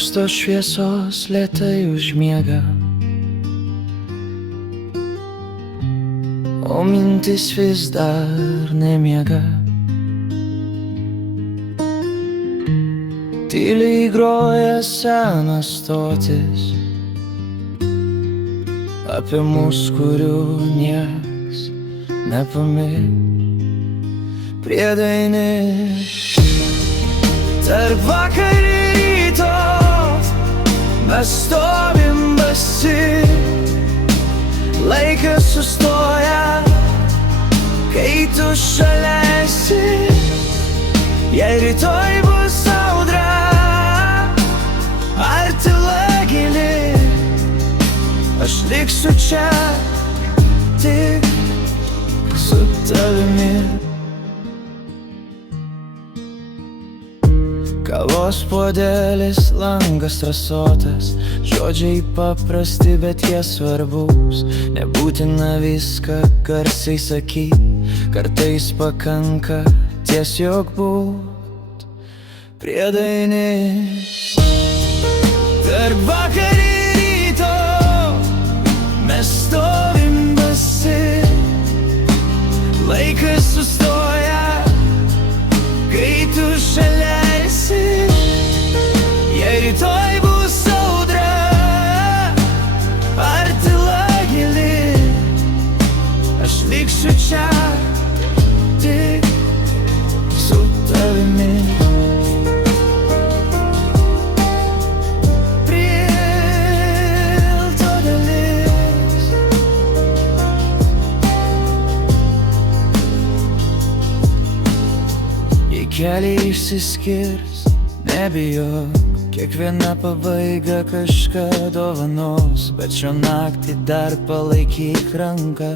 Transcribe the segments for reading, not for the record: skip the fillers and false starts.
Pašto šviesos lėtai užmiega, o mintis vis dar nemiega. Tyliai groja senas stotis apie mus, kurių nieks nepamirš. Priedaini tarp vakar ir ryto, mes stovim basi. Laikas sustoja, kai tu šalia esi. Jei rytoj bus audra ar tyla gili, aš liksiu čia tik su tavimi. Kavos puodelis, langas rasotas, žodžiai paprasti, bet jie svarbus. Nebūtina viską garsiai sakyt, kartais pakanka tiesiog būt. Priedaini tarp vakar ir ryto, mes stovim basi. Laikas sustoja, kai tu šalia esi. Jei rytoj bus audra ar tyla gili, aš liksiu čia tik su tavimi. Prilto dalis, jei keliai išsiskirs, nebijok, kiekviena pabaiga kažką dovanos. Bet šią naktį dar palaikyk ranką,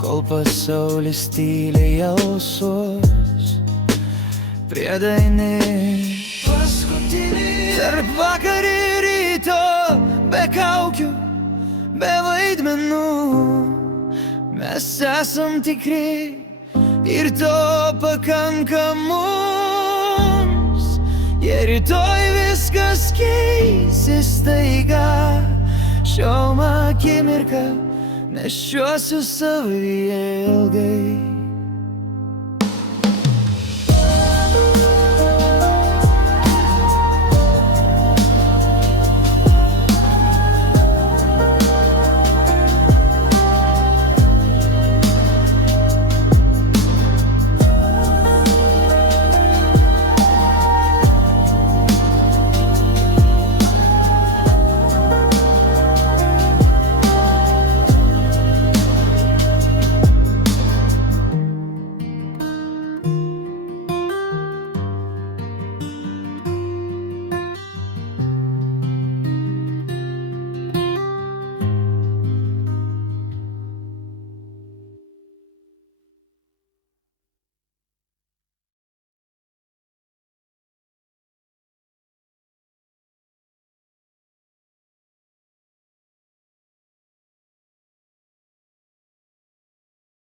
kol pasaulis tyliai alsuos. Priedaini paskutinį tarp vakar ir ryto, be kaukių, be vaidmenų. Mes esam tikri ir to pakanka mums. Jei rytoj viskas keisis staiga, šiom akimirką nešiosiu savyje ilgai.